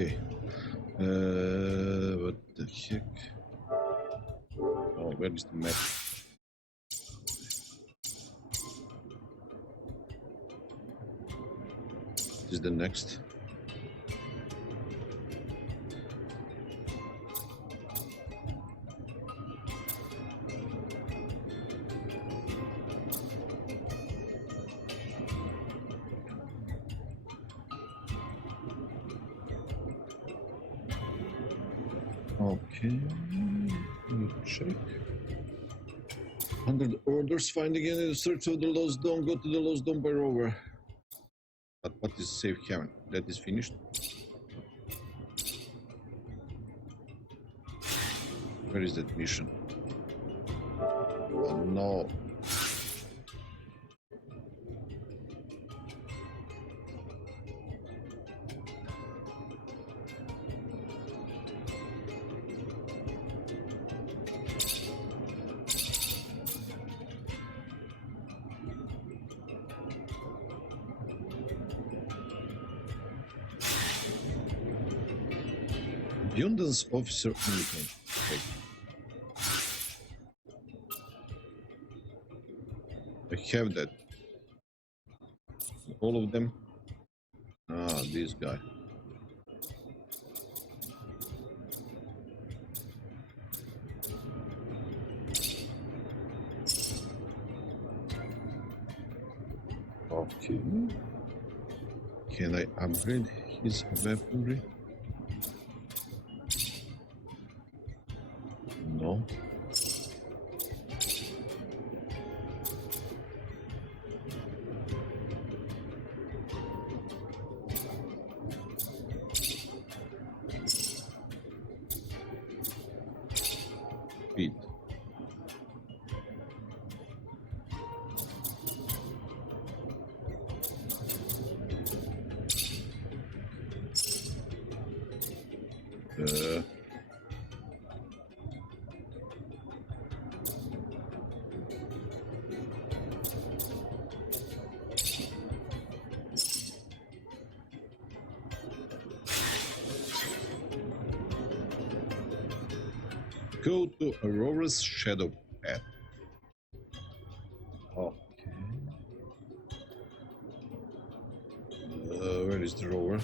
Okay. What the heck? Oh, where is the map? This is the next. Okay, check. 100 orders, find again in the search of the lost dome, go to the lost dome by rover. But what is safe haven? That is finished. Where is that mission? Oh no. Abundance officer only can. Okay. I have that. All of them. Ah, this guy. Okay. Can I upgrade his weaponry? No. Speed. Go to Aurora'S shadow path. Okay. Where is the rover?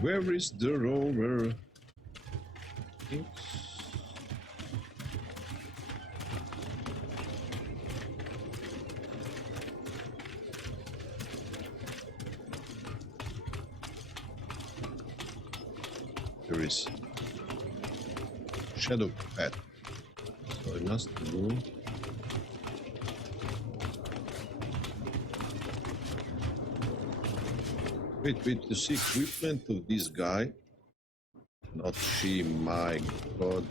Where is the rover? There is shadow path. So I must go. Wait, to see equipment of this guy. Not she, my god.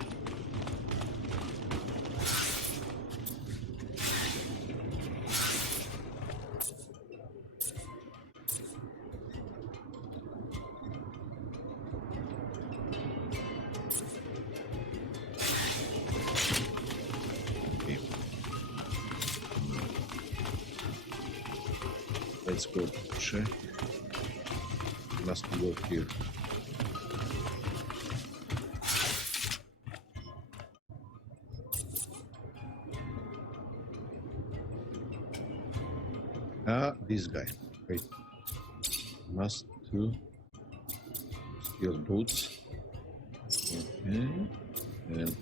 Okay. Let's go check. Must go here. Ah, this guy. Wait. Must to steal boots. Okay. And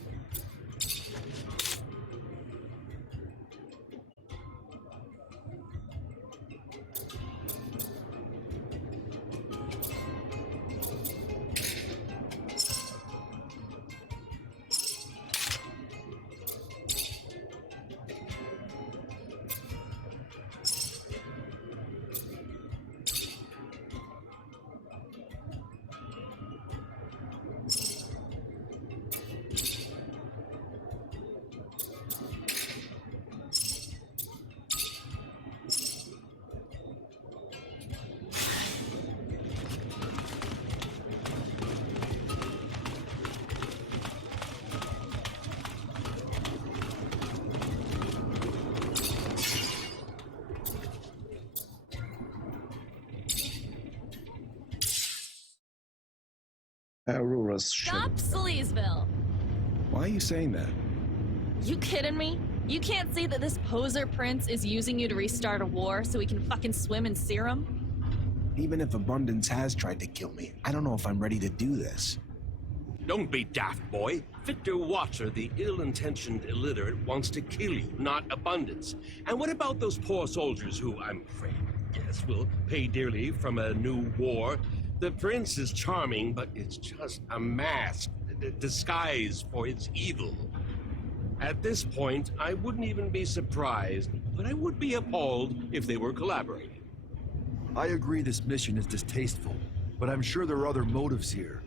Aurora'S shadow. Stop Sleazeville! Why are you saying that? You kidding me? You can't see that this poser prince is using you to restart a war so he can fucking swim in serum? Even if Abundance has tried to kill me, I don't know if I'm ready to do this. Don't be daft, boy. Victor Watcher, the ill-intentioned illiterate, wants to kill you, not Abundance. And what about those poor soldiers who, I'm afraid, yes, will pay dearly from a new war? The prince is charming, but it's just a mask, a disguise for its evil. At this point, I wouldn't even be surprised, but I would be appalled if they were collaborating. I agree this mission is distasteful, but I'm sure there are other motives here.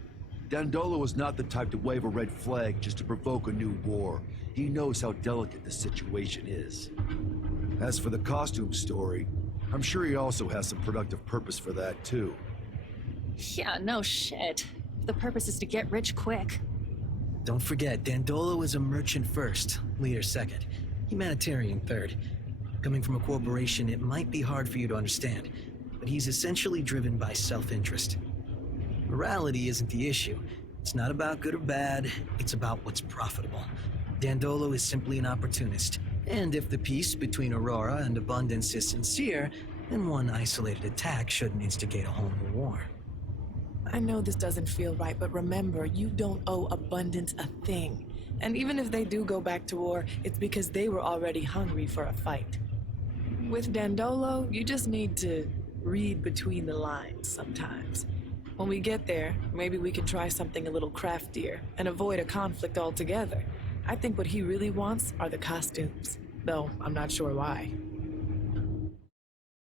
Dandolo is not the type to wave a red flag just to provoke a new war. He knows how delicate the situation is. As for the costume story, I'm sure he also has some productive purpose for that, too. Yeah, no shit. The purpose is to get rich quick. Don't forget, Dandolo is a merchant first, leader second, humanitarian third. Coming from a corporation, it might be hard for you to understand, but he's essentially driven by self-interest. Morality isn't the issue. It's not about good or bad, it's about what's profitable. Dandolo is simply an opportunist, and if the peace between Aurora and Abundance is sincere, then one isolated attack shouldn't instigate a whole new war. I know this doesn't feel right, but remember, you don't owe Abundance a thing. And even if they do go back to war, it's because they were already hungry for a fight. With Dandolo, you just need to read between the lines sometimes. When we get there, maybe we can try something a little craftier and avoid a conflict altogether. I think what he really wants are the costumes, though I'm not sure why.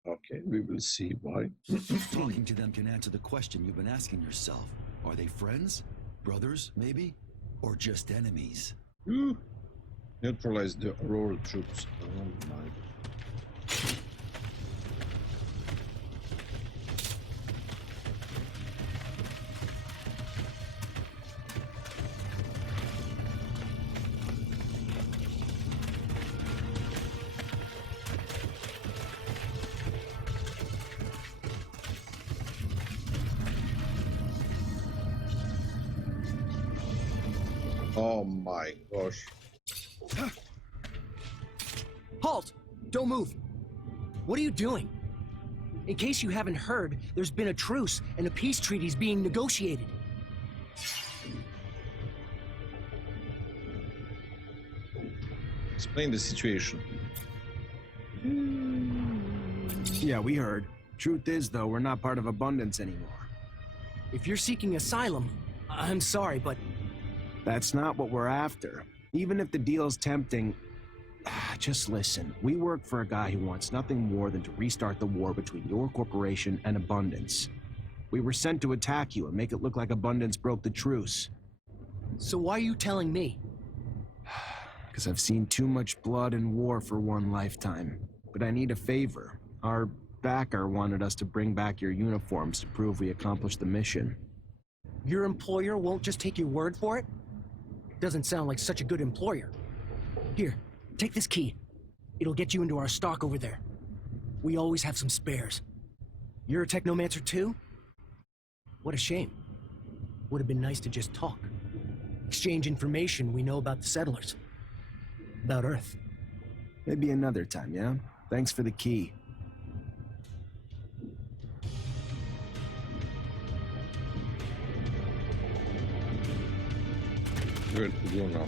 Okay, we will see why. Talking to them can answer the question you've been asking yourself. Are they friends? Brothers, maybe? Or just enemies? Neutralize the Aurora troops. Oh my. Oh my gosh. Halt! Don't move! What are you doing? In case you haven't heard, there's been a truce and a peace treaty is being negotiated. Explain the situation. Yeah, we heard. Truth is, though, we're not part of Abundance anymore. If you're seeking asylum, I'm sorry, but That's not what we're after. Even if the deal's tempting, just listen. We work for a guy who wants nothing more than to restart the war between your corporation and Abundance. We were sent to attack you and make it look like Abundance broke the truce. so why are you telling me? Because I've seen too much blood and war for one lifetime. But I need a favor. Our backer wanted us to bring back your uniforms to prove we accomplished the mission. Your employer won't just take your word for it? Doesn't sound like such a good employer. Here, take this key. It'll get you into our stock over there. We always have some spares. You're a Technomancer too? What a shame. Would have been nice to just talk. Exchange information we know about the settlers. About Earth. Maybe another time, yeah? Thanks for the key. Where to go now?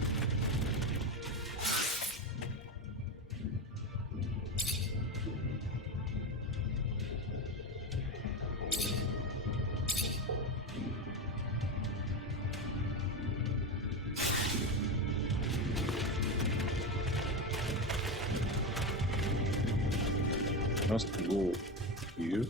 Must go here.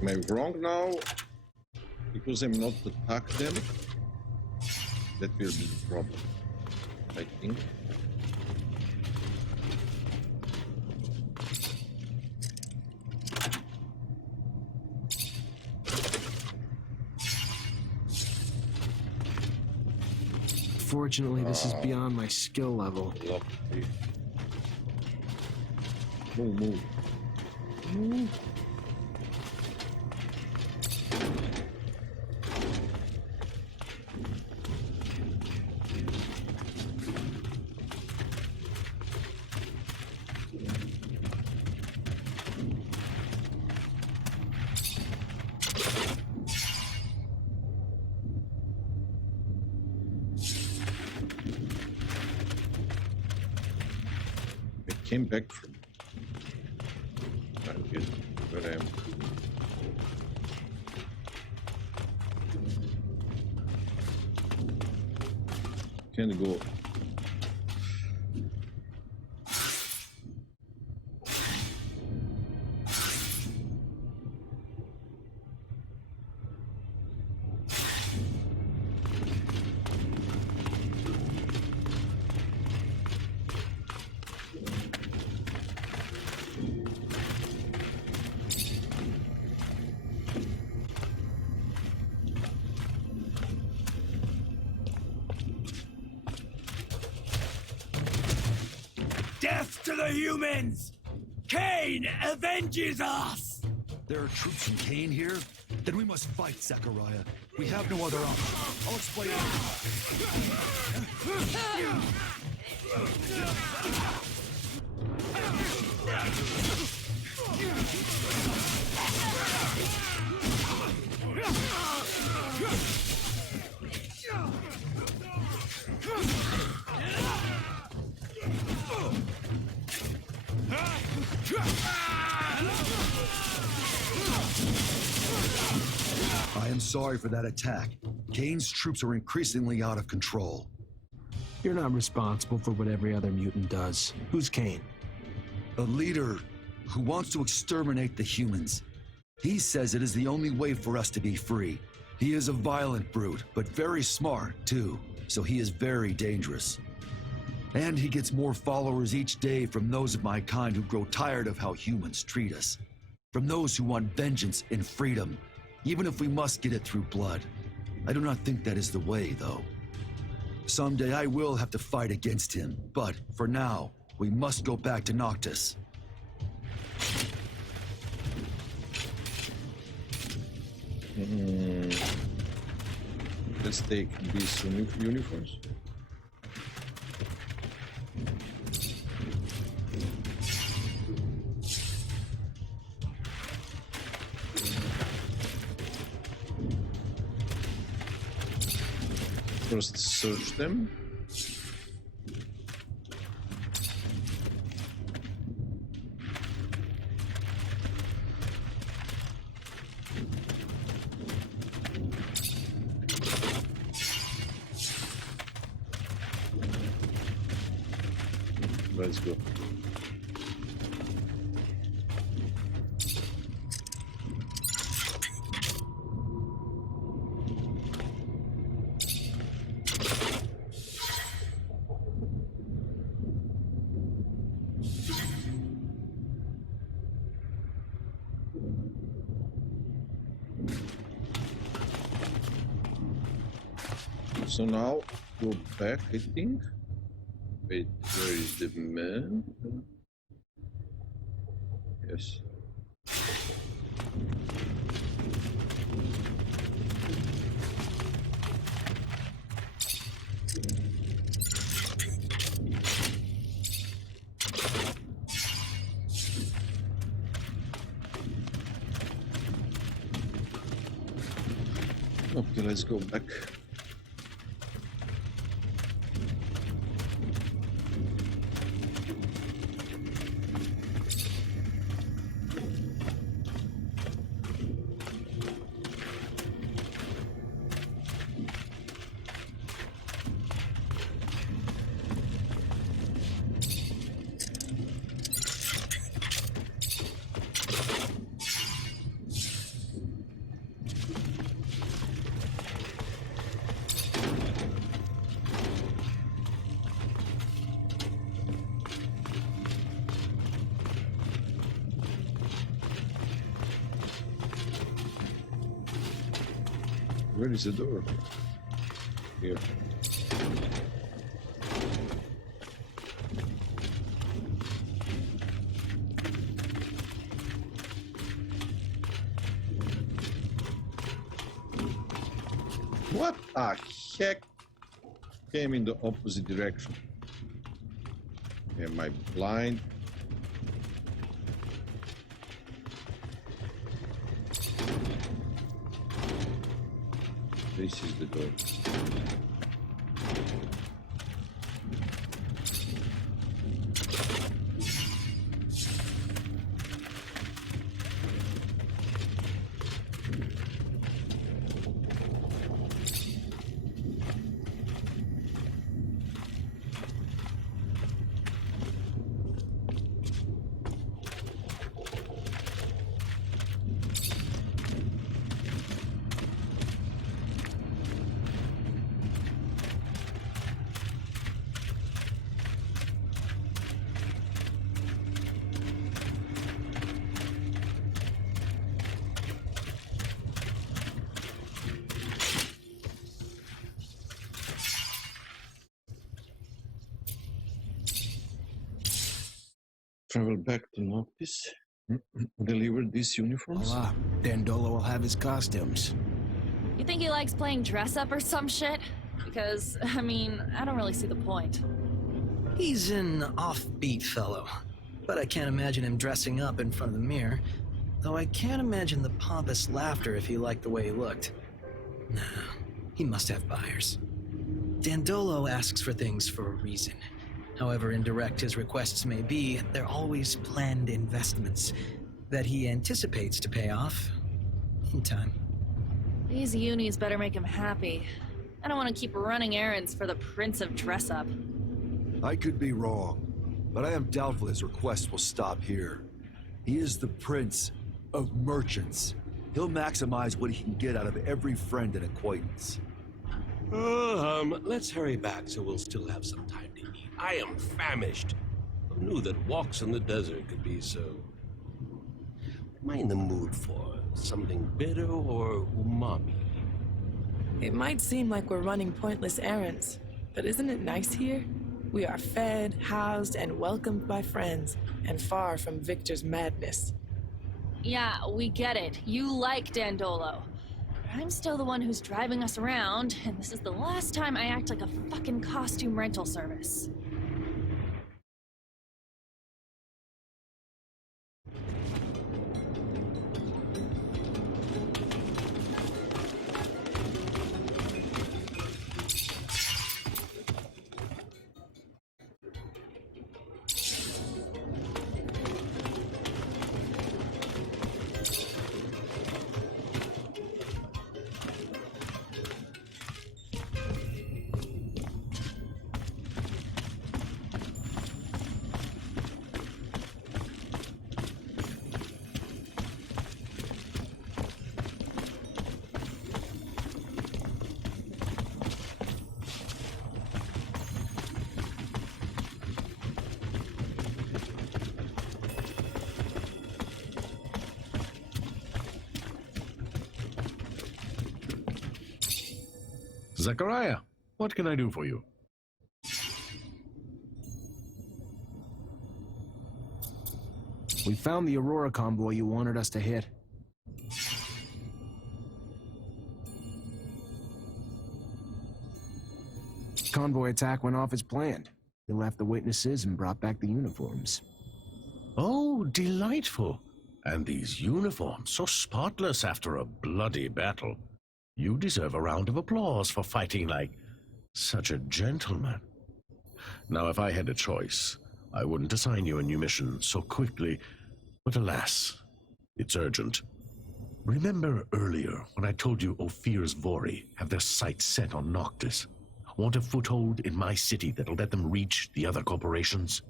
Am I wrong now? Because I'm not attack them? That will be the problem. I think. Fortunately, this is beyond my skill level. Lock. Move, move. Move. Came back from. I get where I am. Can't go. Death to the humans! Kane avenges us! There are troops from Kane here? Then we must fight, Zachariah. We have no other option. I'll explain I am sorry for that attack. Kane's troops are increasingly out of control. You're not responsible for what every other mutant does. Who's Kane? A leader who wants to exterminate the humans. He says it is the only way for us to be free. He is a violent brute, but very smart, too. So he is very dangerous. And he gets more followers each day from those of my kind who grow tired of how humans treat us. From those who want vengeance and freedom, even if we must get it through blood. I do not think that is the way, though. Someday I will have to fight against him, but for now, we must go back to Noctis. Let's take these uniforms. First search them. Let's go. So now go back, I think. Wait, where is the man? Yes. Okay, let's go back. Where is the door? Here. What the heck came in the opposite direction? Am I blind? This is the door. Travel back to Noctis. Deliver these uniforms. Voila. Dandolo will have his costumes. You think he likes playing dress up or some shit? Because, I mean, I don't really see the point. He's an offbeat fellow, but I can't imagine him dressing up in front of the mirror, though I can't imagine the pompous laughter if he liked the way he looked. Nah, he must have buyers. Dandolo asks for things for a reason. However indirect his requests may be, they're always planned investments that he anticipates to pay off in time. These unis better make him happy. I don't want to keep running errands for the Prince of Dress Up. I could be wrong, but I am doubtful his request will stop here. He is the Prince of Merchants. He'll maximize what he can get out of every friend and acquaintance. Let's hurry back so we'll still have some time to eat. I am famished. Who knew that walks in the desert could be so... What am I in the mood for? Something bitter or umami? It might seem like we're running pointless errands, but isn't it nice here? We are fed, housed, and welcomed by friends, and far from Victor's madness. Yeah, we get it. You like Dandolo. But I'm still the one who's driving us around, and this is the last time I act like a fucking costume rental service. Zachariah, what can I do for you? We found the Aurora convoy you wanted us to hit. Convoy attack went off as planned. They left the witnesses and brought back the uniforms. Oh, delightful. And these uniforms, so spotless after a bloody battle. You deserve a round of applause for fighting like such a gentleman. Now, if I had a choice, I wouldn't assign you a new mission so quickly, but alas, it's urgent. Remember earlier when I told you Ophir's Vori have their sights set on Noctis? Want a foothold in my city that'll let them reach the other corporations?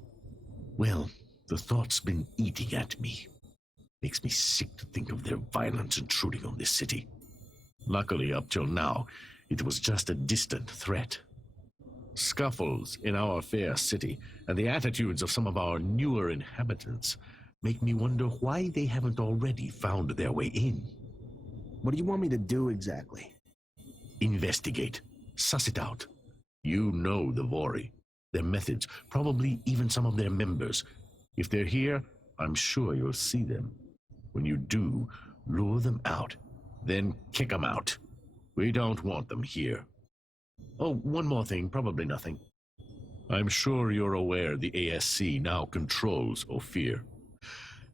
Well, the thought's been eating at me. Makes me sick to think of their violence intruding on this city. Luckily, up till now, it was just a distant threat. Scuffles in our fair city and the attitudes of some of our newer inhabitants make me wonder why they haven't already found their way in. What do you want me to do exactly? Investigate. Suss it out. You know the Vori, their methods, probably even some of their members. If they're here, I'm sure you'll see them. When you do, lure them out, then kick them out. We don't want them here. Oh, one more thing, probably nothing. I'm sure you're aware the ASC now controls Ophir.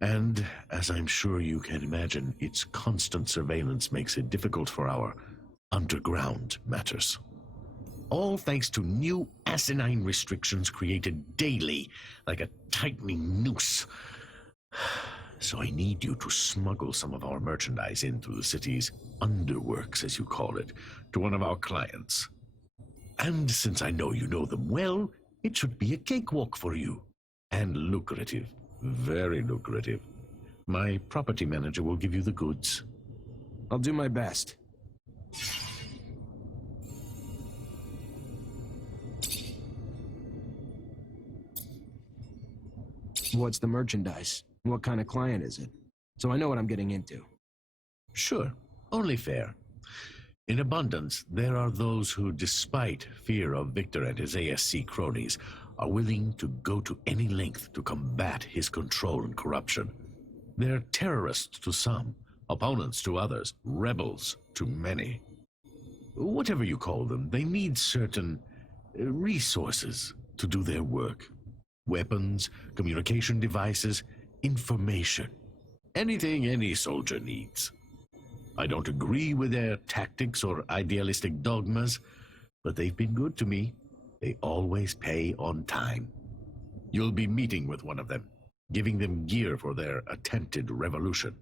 And, as I'm sure you can imagine, its constant surveillance makes it difficult for our underground matters. All thanks to new asinine restrictions created daily, like a tightening noose. So I need you to smuggle some of our merchandise in through the city's underworks, as you call it, to one of our clients. And since I know you know them well, it should be a cakewalk for you. And lucrative. Very lucrative. My property manager will give you the goods. I'll do my best. What's the merchandise? What kind of client is it? So I know what I'm getting into. Sure, only fair. In abundance, there are those who, despite fear of Victor and his ASC cronies, are willing to go to any length to combat his control and corruption. They're terrorists to some, opponents to others, rebels to many. Whatever you call them, they need certain resources to do their work. Weapons, communication devices, information. Anything any soldier needs. I don't agree with their tactics or idealistic dogmas, but they've been good to me. They always pay on time. You'll be meeting with one of them, giving them gear for their attempted revolution.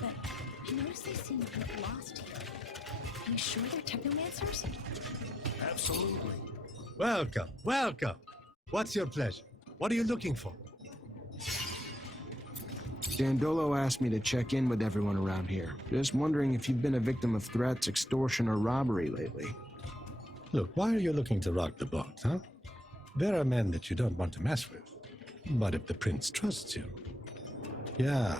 But I noticed they seem a bit lost here. Are you sure they're Technomancers? Absolutely. Welcome, welcome. What's your pleasure? What are you looking for? Dandolo asked me to check in with everyone around here. Just wondering if you've been a victim of threats, extortion, or robbery lately. Look, why are you looking to rock the boat, huh? There are men that you don't want to mess with. But if the prince trusts you... Yeah,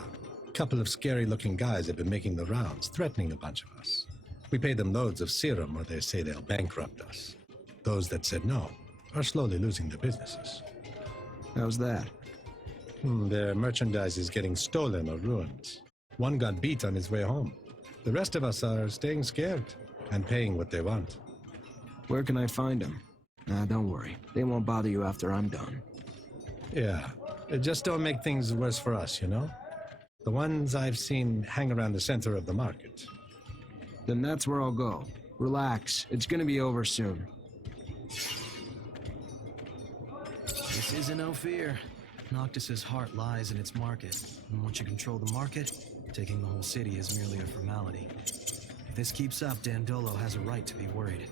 a couple of scary-looking guys have been making the rounds, threatening a bunch of us. We pay them loads of serum or they say they'll bankrupt us. Those that said no are slowly losing their businesses. How's that? Their merchandise is getting stolen or ruined. One got beat on his way home. The rest of us are staying scared and paying what they want. Where can I find them? Nah, don't worry. They won't bother you after I'm done. Yeah, just don't make things worse for us, you know? The ones I've seen hang around the center of the market. Then that's where I'll go. Relax. It's gonna be over soon. This isn't Ophir. Noctis's heart lies in its market. And once you control the market, taking the whole city is merely a formality. If this keeps up, Dandolo has a right to be worried.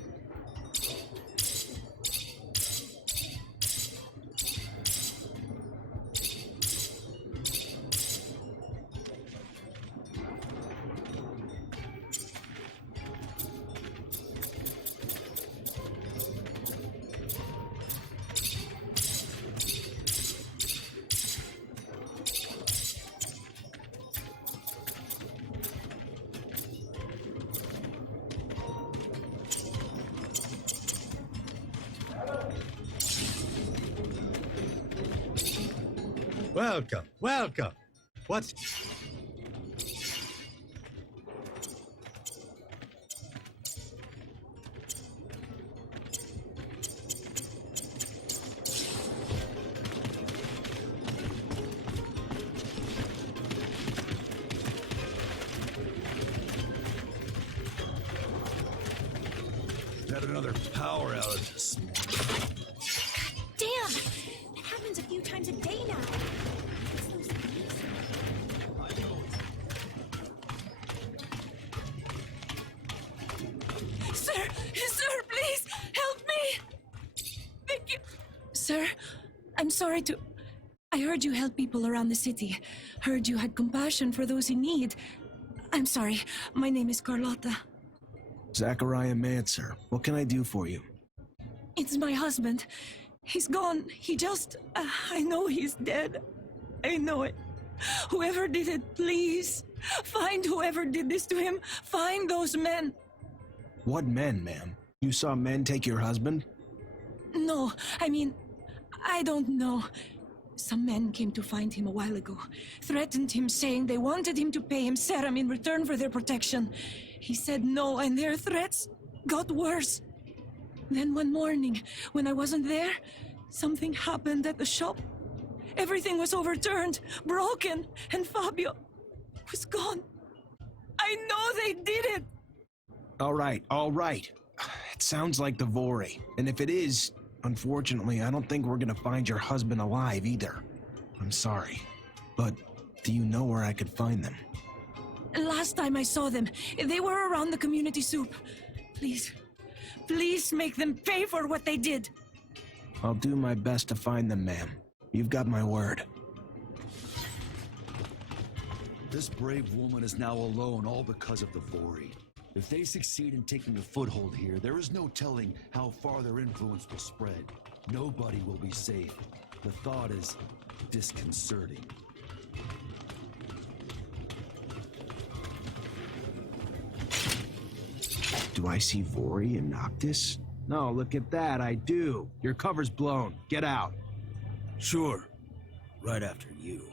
Welcome, welcome. What's... had another power outage this morning. Damn! It happens a few times a day now. What's those things? Sir, please, help me! Thank you. Sir, I'm sorry to... I heard you help people around the city. Heard you had compassion for those in need. I'm sorry. My name is Carlotta. Technomancer, what can I do for you? It's my husband. He's gone. He just... I know he's dead. I know it. Whoever did it, please. Find whoever did this to him. Find those men. What men, ma'am? You saw men take your husband? No, I mean, I don't know. Some men came to find him a while ago, threatened him, saying they wanted him to pay him serum in return for their protection. He said no, and their threats got worse. Then one morning, when I wasn't there, something happened at the shop. Everything was overturned, broken, and Fabio was gone. I know they did it! All right. It sounds like the Vori, and if it is, unfortunately, I don't think we're gonna find your husband alive either. I'm sorry, but do you know where I could find them? Last time I saw them, they were around the community soup. Please make them pay for what they did. I'll do my best to find them, ma'am. You've got my word. This brave woman is now alone, all because of the Vori. If they succeed in taking a foothold here, there is no telling how far their influence will spread. Nobody will be safe. The thought is disconcerting. Do I see Vori and Noctis? No, look at that, I do. Your cover's blown. Get out. Sure. Right after you.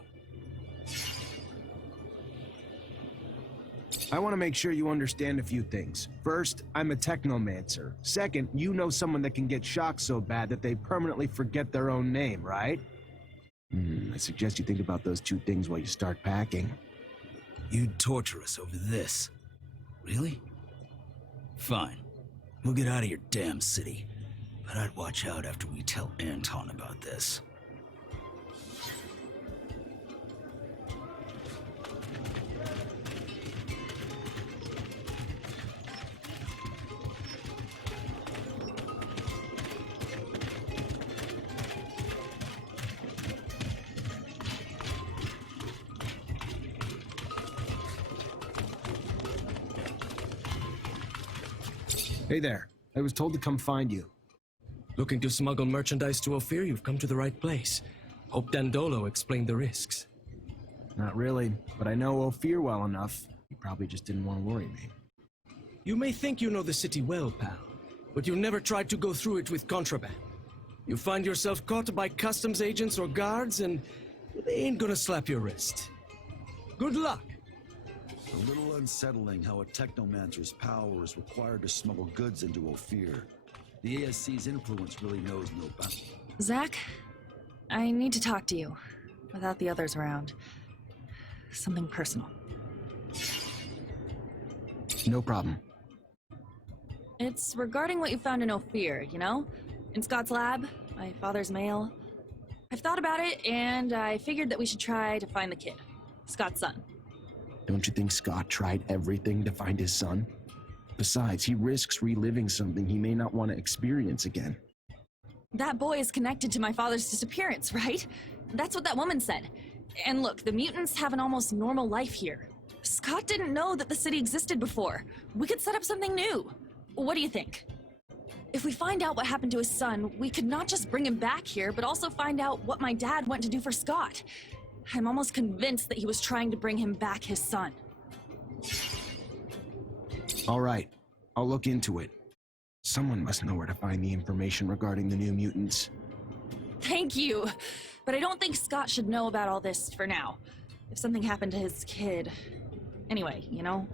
I want to make sure you understand a few things. First, I'm a Technomancer. Second, you know someone that can get shocked so bad that they permanently forget their own name, right? I suggest you think about those two things while you start packing. You'd torture us over this. Really? Fine. We'll get out of your damn city. But I'd watch out after we tell Anton about this. Hey there. I was told to come find you. Looking to smuggle merchandise to Ophir? You've come to the right place. Hope Dandolo explained the risks. Not really, but I know Ophir well enough. You probably just didn't want to worry me. You may think you know the city well, pal, but you've never tried to go through it with contraband. You find yourself caught by customs agents or guards, and they ain't gonna slap your wrist. Good luck! A little unsettling how a Technomancer's power is required to smuggle goods into Ophir. The ASC's influence really knows no bounds. Zach, I need to talk to you, without the others around. Something personal. No problem. It's regarding what you found in Ophir, you know? In Scott's lab, my father's mail. I've thought about it, and I figured that we should try to find the kid. Scott's son. Don't you think Scott tried everything to find his son? Besides, he risks reliving something he may not want to experience again. That boy is connected to my father's disappearance, right? That's what that woman said. And look, the mutants have an almost normal life here. Scott didn't know that the city existed before. We could set up something new. What do you think? If we find out what happened to his son, we could not just bring him back here, but also find out what my dad went to do for Scott. I'm almost convinced that he was trying to bring him back his son. All right, I'll look into it. Someone must know where to find the information regarding the new mutants. Thank you. But I don't think Scott should know about all this for now. If something happened to his kid... Anyway, you know?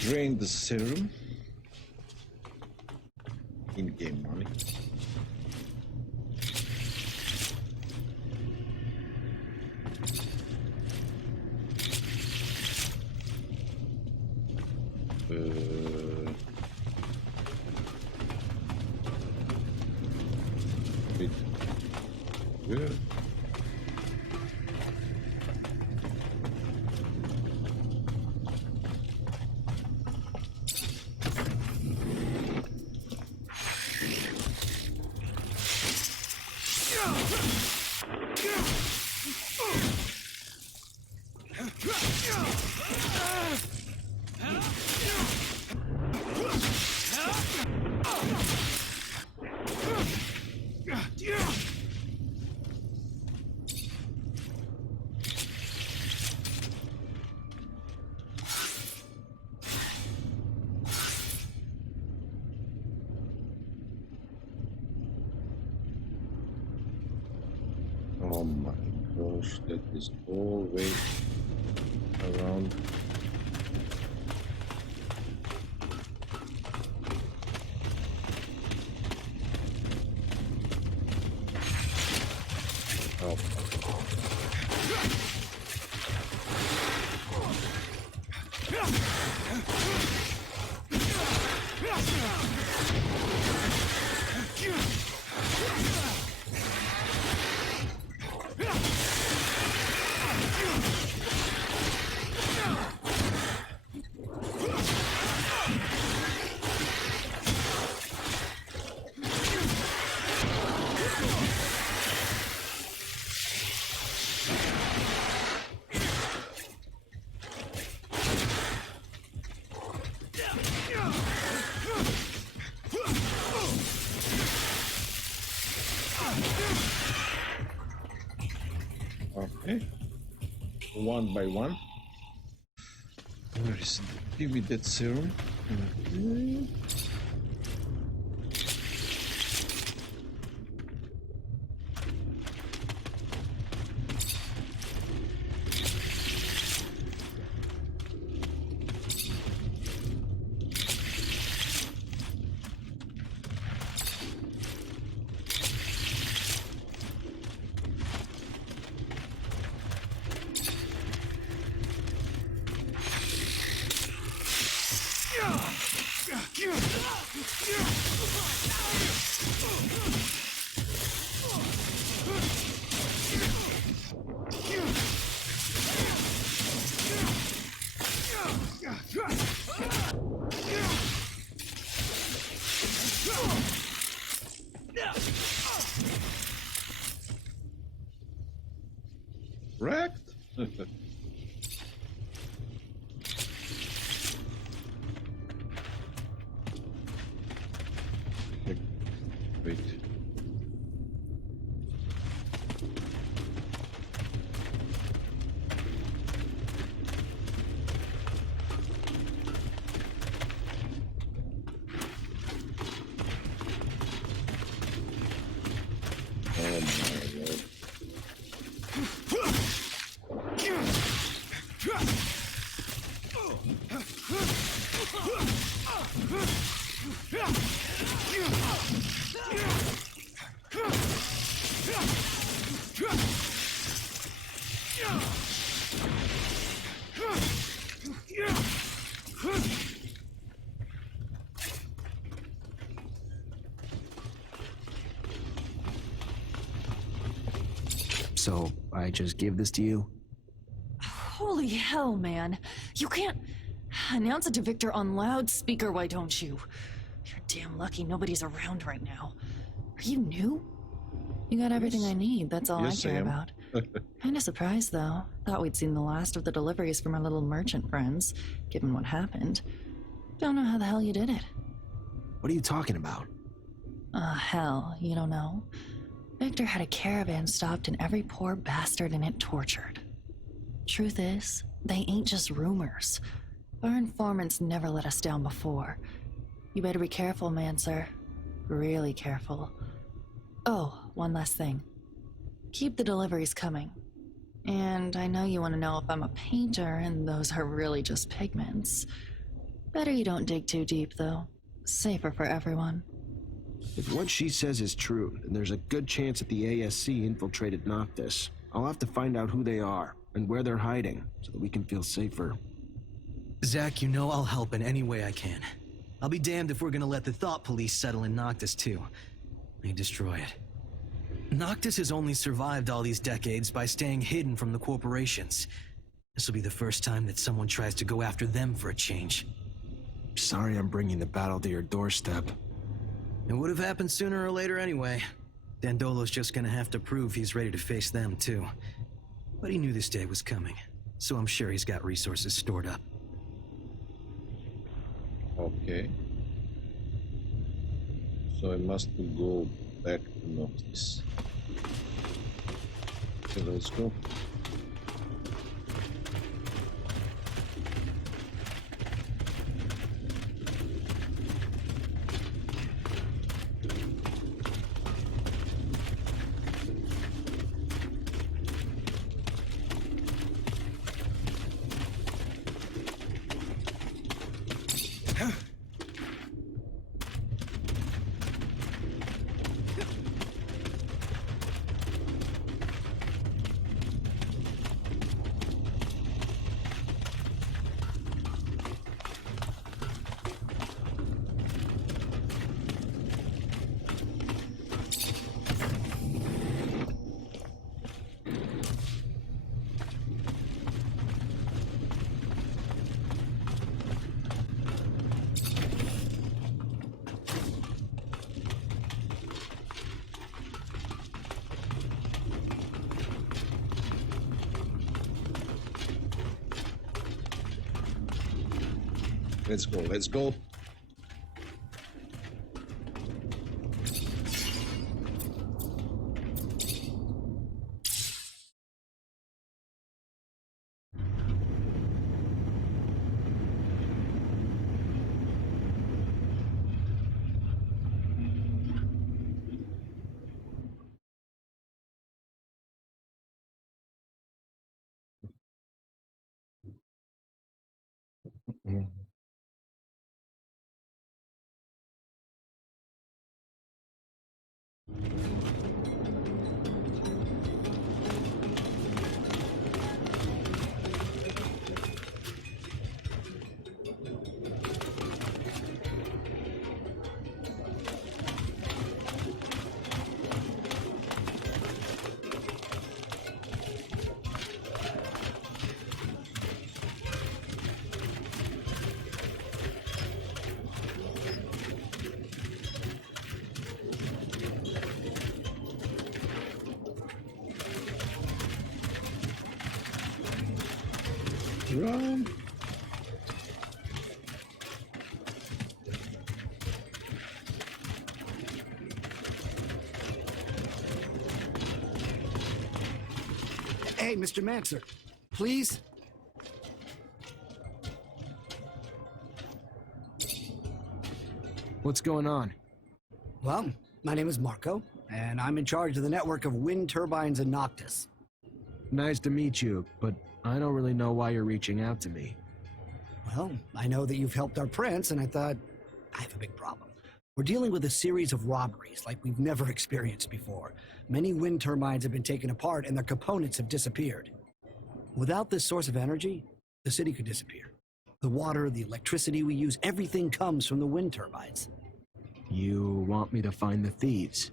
Drain the serum. In-game money. Wait. Where? Oh my gosh, that is all way around. Oh. Okay. One by one. Where is it? Give me that serum. Okay. Wrecked? Wait. Oh my lord. So, I just give this to you? Holy hell, man. You can't announce it to Victor on loudspeaker, why don't you? You're damn lucky nobody's around right now. Are you new? You got everything I need, that's all Yes, I I care am. about. Kinda surprised, though. Thought we'd seen the last of the deliveries from our little merchant friends, given what happened. Don't know how the hell you did it. What are you talking about? Hell, you don't know? Victor had a caravan stopped and every poor bastard in it tortured. Truth is, they ain't just rumors. Our informants never let us down before. You better be careful, Mancer. Really careful. Oh, one last thing. Keep the deliveries coming. And I know you want to know if I'm a painter, and those are really just pigments. Better you don't dig too deep, though. Safer for everyone. If what she says is true, then there's a good chance that the ASC infiltrated Noctis. I'll have to find out who they are and where they're hiding so that we can feel safer. Zach, you know I'll help in any way I can. I'll be damned if we're gonna let the Thought Police settle in Noctis too. They destroy it. Noctis has only survived all these decades by staying hidden from the corporations. This will be the first time that someone tries to go after them for a change. Sorry I'm bringing the battle to your doorstep. It would have happened sooner or later anyway. Dandolo's just gonna have to prove he's ready to face them too. But he knew this day was coming, so I'm sure he's got resources stored up. Okay. So I must go back to Noctis. So let's go. Let's go, let's go. Run. Hey, Mr. Mancer, please? What's going on? Well, my name is Marco, and I'm in charge of the network of wind turbines in Noctis. Nice to meet you, but I don't really know why you're reaching out to me. Well, I know that you've helped our prince, and I thought, I have a big problem. We're dealing with a series of robberies like we've never experienced before. Many wind turbines have been taken apart, and their components have disappeared. Without this source of energy, the city could disappear. The water, the electricity we use, everything comes from the wind turbines. You want me to find the thieves?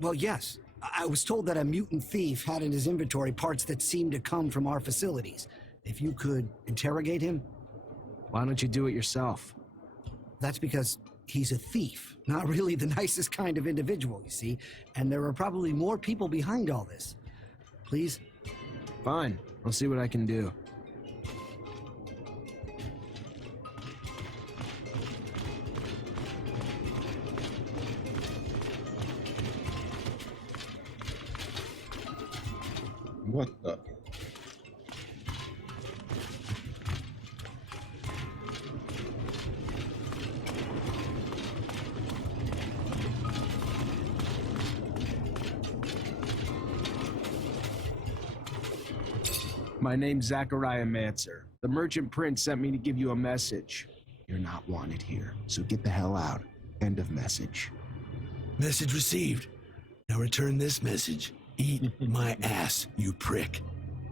Well, yes. I was told that a mutant thief had in his inventory parts that seemed to come from our facilities. If you could interrogate him? Why don't you do it yourself? That's because he's a thief. Not really the nicest kind of individual, you see. And there are probably more people behind all this. Please? Fine. I'll see what I can do. What the? My name's Technomancer. The merchant prince sent me to give you a message. You're not wanted here, so get the hell out. End of message. Message received. Now return this message. Eat my ass, you prick.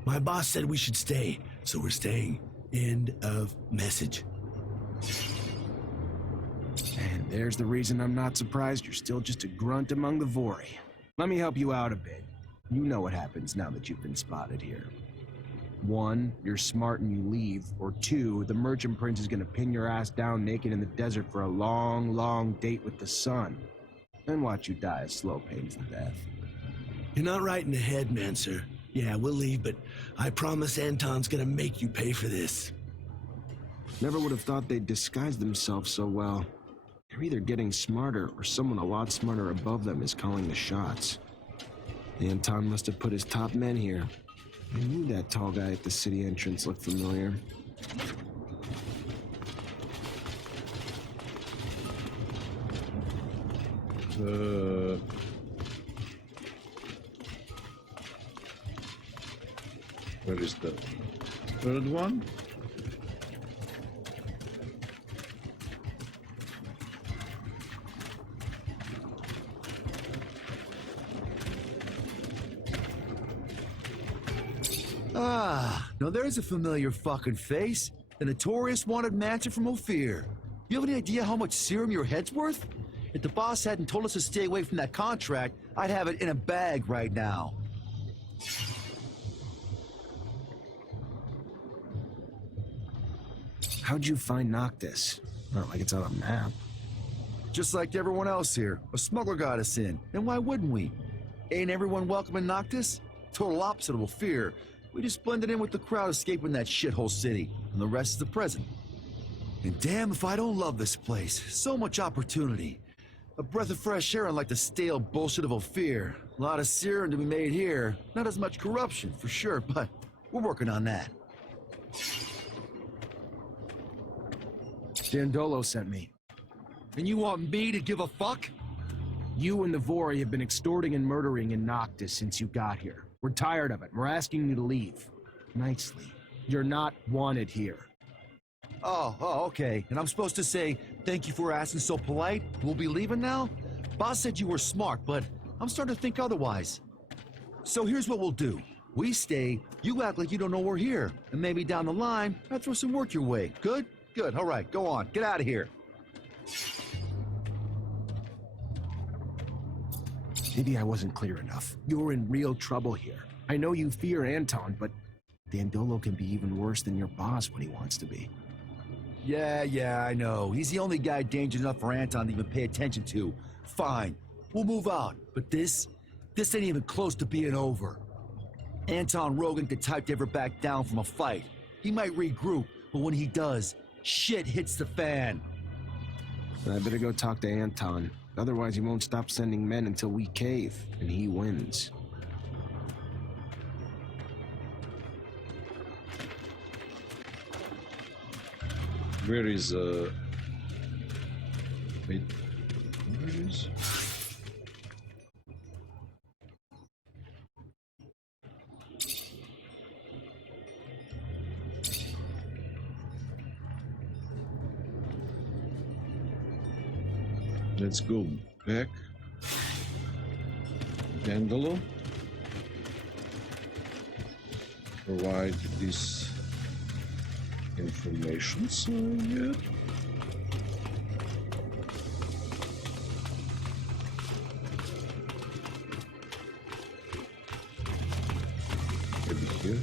My boss said we should stay, so we're staying. End of message. And there's the reason I'm not surprised you're still just a grunt among the Vori. Let me help you out a bit. You know what happens now that you've been spotted here. 1, you're smart and you leave, or 2, the merchant prince is gonna pin your ass down naked in the desert for a long, long date with the sun. Then watch you die a slow, painful death. You're not right in the head, Mancer. Yeah, we'll leave, but I promise Anton's gonna make you pay for this. Never would have thought they'd disguise themselves so well. They're either getting smarter, or someone a lot smarter above them is calling the shots. Anton must have put his top men here. I knew that tall guy at the city entrance looked familiar. Where is the third one? Ah, now there's a familiar fucking face. The notorious wanted Mancer from Ophir. You have any idea how much serum your head's worth? If the boss hadn't told us to stay away from that contract, I'd have it in a bag right now. How'd you find Noctis? Not like it's on a map. Just like everyone else here, a smuggler got us in. And why wouldn't we? Ain't everyone welcome in Noctis? Total opposite of Ophir. We just blended in with the crowd escaping that shithole city, and the rest is the present. And damn if I don't love this place. So much opportunity. A breath of fresh air unlike the stale bullshit of Ophir. A lot of serum to be made here. Not as much corruption, for sure, but we're working on that. Dandolo sent me. And you want me to give a fuck? You and the Vori have been extorting and murdering in Noctis since you got here. We're tired of it. We're asking you to leave. Nicely. You're not wanted here. Oh, okay. And I'm supposed to say, thank you for asking so polite? We'll be leaving now? Boss said you were smart, but I'm starting to think otherwise. So here's what we'll do. We stay, you act like you don't know we're here, and maybe down the line, I'll throw some work your way. Good? Good. All right, go on. Get out of here. Maybe I wasn't clear enough. You're in real trouble here. I know you fear Anton, but Dandolo can be even worse than your boss when he wants to be. Yeah, I know. He's the only guy dangerous enough for Anton to even pay attention to. Fine. We'll move on. But this ain't even close to being over. Anton Rogan could type to ever back down from a fight. He might regroup, but when he does, shit hits the fan. I better go talk to Anton. Otherwise, he won't stop sending men until we cave, and he wins. Where is wait, where it is? Let's go back. Dandolo. Provide this information so yet. Maybe here.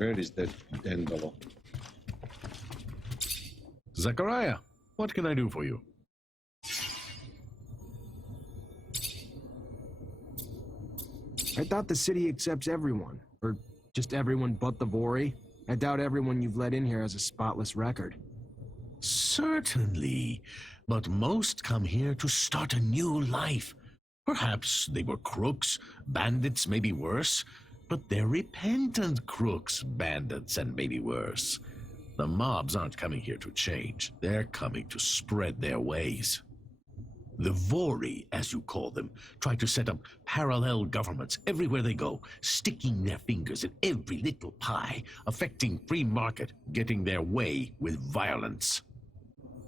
Where is that Dandolo? Zachariah, what can I do for you? I thought the city accepts everyone. Or just everyone but the Vori. I doubt everyone you've let in here has a spotless record. Certainly, but most come here to start a new life. Perhaps they were crooks, bandits, maybe worse, but they're repentant crooks, bandits, and maybe worse. The mobs aren't coming here to change. They're coming to spread their ways. The Vori, as you call them, try to set up parallel governments everywhere they go, sticking their fingers in every little pie, affecting free market, getting their way with violence.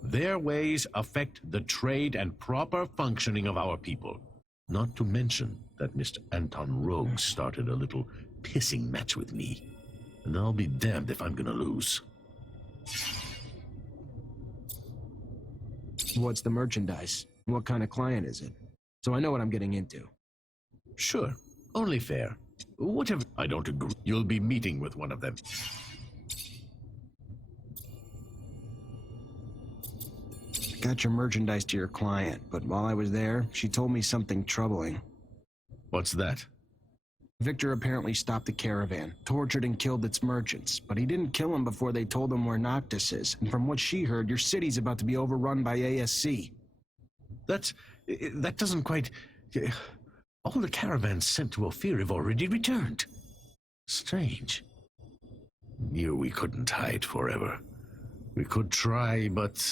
Their ways affect the trade and proper functioning of our people. Not to mention that Mr. Anton Rogue started a little pissing match with me. And I'll be damned if I'm gonna lose. What's the merchandise? What kind of client is it? So I know what I'm getting into. Sure, only fair. Whatever. I don't agree. You'll be meeting with one of them. Got your merchandise to your client, but while I was there, she told me something troubling. What's that? Victor apparently stopped the caravan, tortured and killed its merchants, but he didn't kill them before they told him where Noctis is, and from what she heard, your city's about to be overrun by ASC. That doesn't quite... All the caravans sent to Ophir have already returned. Strange. Knew we couldn't hide forever. We could try, but...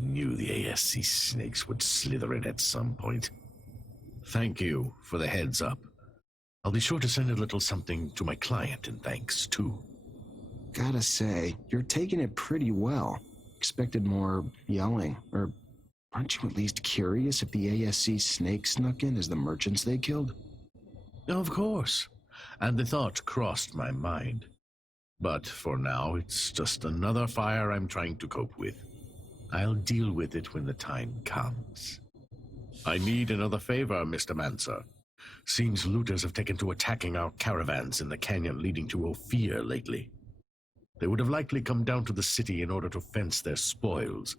Knew the ASC snakes would slither in at some point. Thank you for the heads up. I'll be sure to send a little something to my client in thanks, too. Gotta say, you're taking it pretty well. Expected more yelling, or aren't you at least curious if the ASC snake snuck in as the merchants they killed? Of course, and the thought crossed my mind. But for now, it's just another fire I'm trying to cope with. I'll deal with it when the time comes. I need another favor, Mr. Mancer. Seems looters have taken to attacking our caravans in the canyon leading to Ophir lately. They would have likely come down to the city in order to fence their spoils.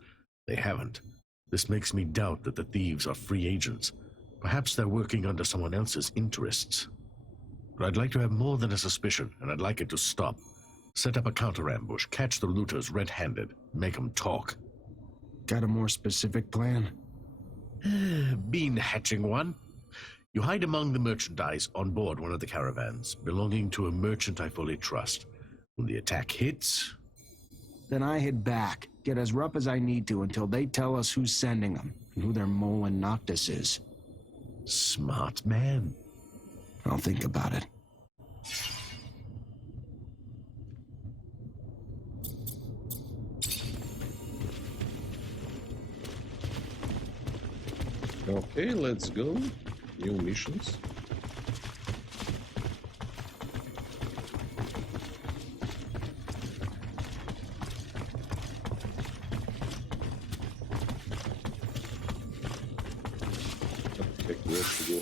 They haven't. This makes me doubt that the thieves are free agents. Perhaps they're working under someone else's interests. But I'd like to have more than a suspicion, and I'd like it to stop. Set up a counter-ambush, catch the looters red-handed, make them talk. Got a more specific plan? Been hatching one. You hide among the merchandise on board one of the caravans, belonging to a merchant I fully trust. When the attack hits... Then I head back, get as rough as I need to until they tell us who's sending them, and who their mole and Noctis is. Smart man. I'll think about it. Okay, let's go. New missions. Okay, where to go?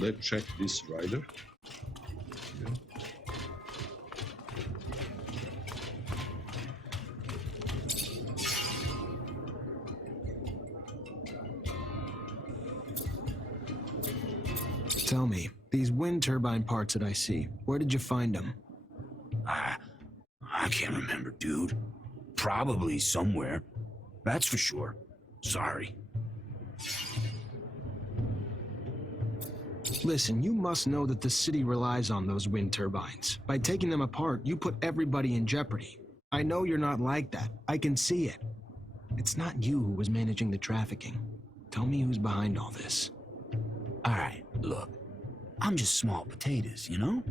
Let's check this rider. Yeah. Tell me, these wind turbine parts that I see, where did you find them? I can't remember, dude. Probably somewhere. That's for sure. Sorry. Listen, you must know that the city relies on those wind turbines. By taking them apart, you put everybody in jeopardy. I know you're not like that. I can see it. It's not you who was managing the trafficking. Tell me who's behind all this. All right, look. I'm just small potatoes, you know?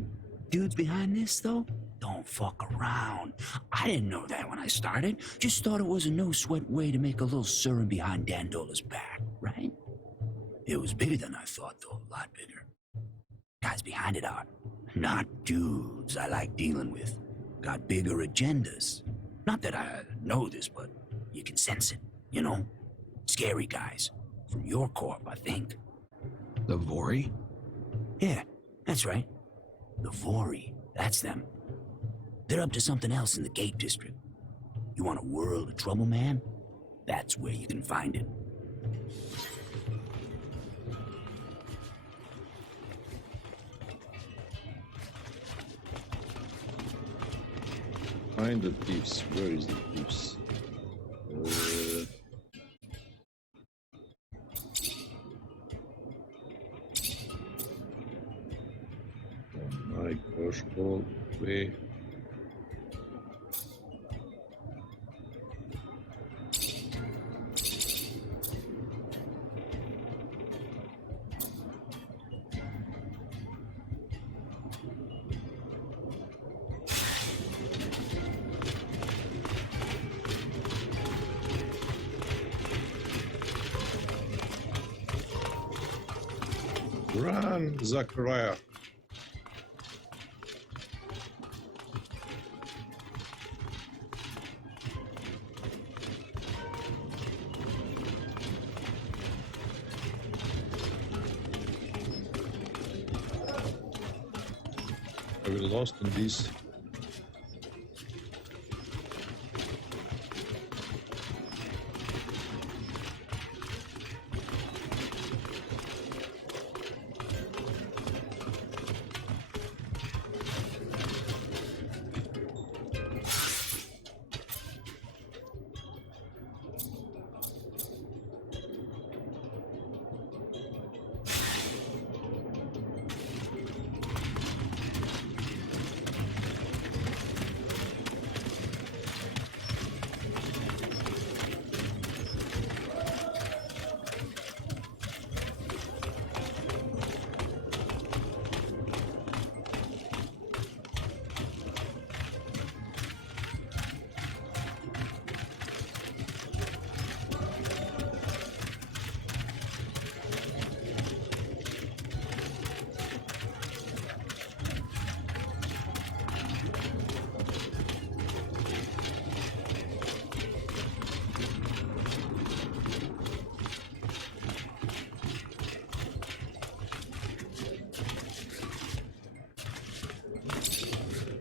Dudes behind this, though, don't fuck around. I didn't know that when I started. Just thought it was a no-sweat way to make a little serum behind Dandola's back, right? It was bigger than I thought, though, a lot bigger. Guys behind it are not dudes I like dealing with. Got bigger agendas. Not that I know this, but you can sense it, you know? Scary guys. From your corp, I think. The Vori? Yeah, that's right. The Vori, that's them. They're up to something else in the Gate District. You want a world of trouble, man? That's where you can find it. Find the thieves. Where is the thieves? Oh my gosh, go away. Run, Zachariah. Are we lost in this?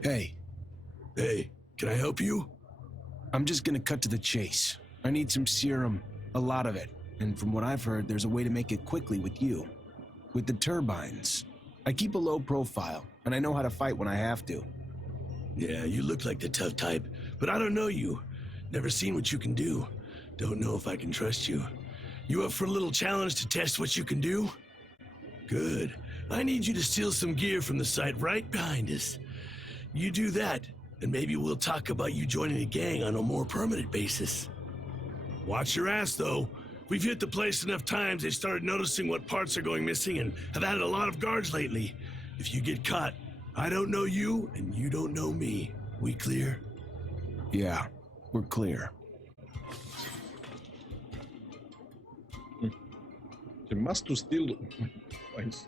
Hey. Hey, can I help you? I'm just gonna cut to the chase. I need some serum, a lot of it. And from what I've heard, there's a way to make it quickly with you. With the turbines. I keep a low profile, and I know how to fight when I have to. Yeah, you look like the tough type, but I don't know you. Never seen what you can do. Don't know if I can trust you. You up for a little challenge to test what you can do? Good. I need you to steal some gear from the site right behind us. You do that, and maybe we'll talk about you joining a gang on a more permanent basis. Watch your ass, though. We've hit the place enough times they started noticing what parts are going missing and have added a lot of guards lately. If you get caught, I don't know you, and you don't know me. We clear? Yeah, we're clear. They must still. Nice.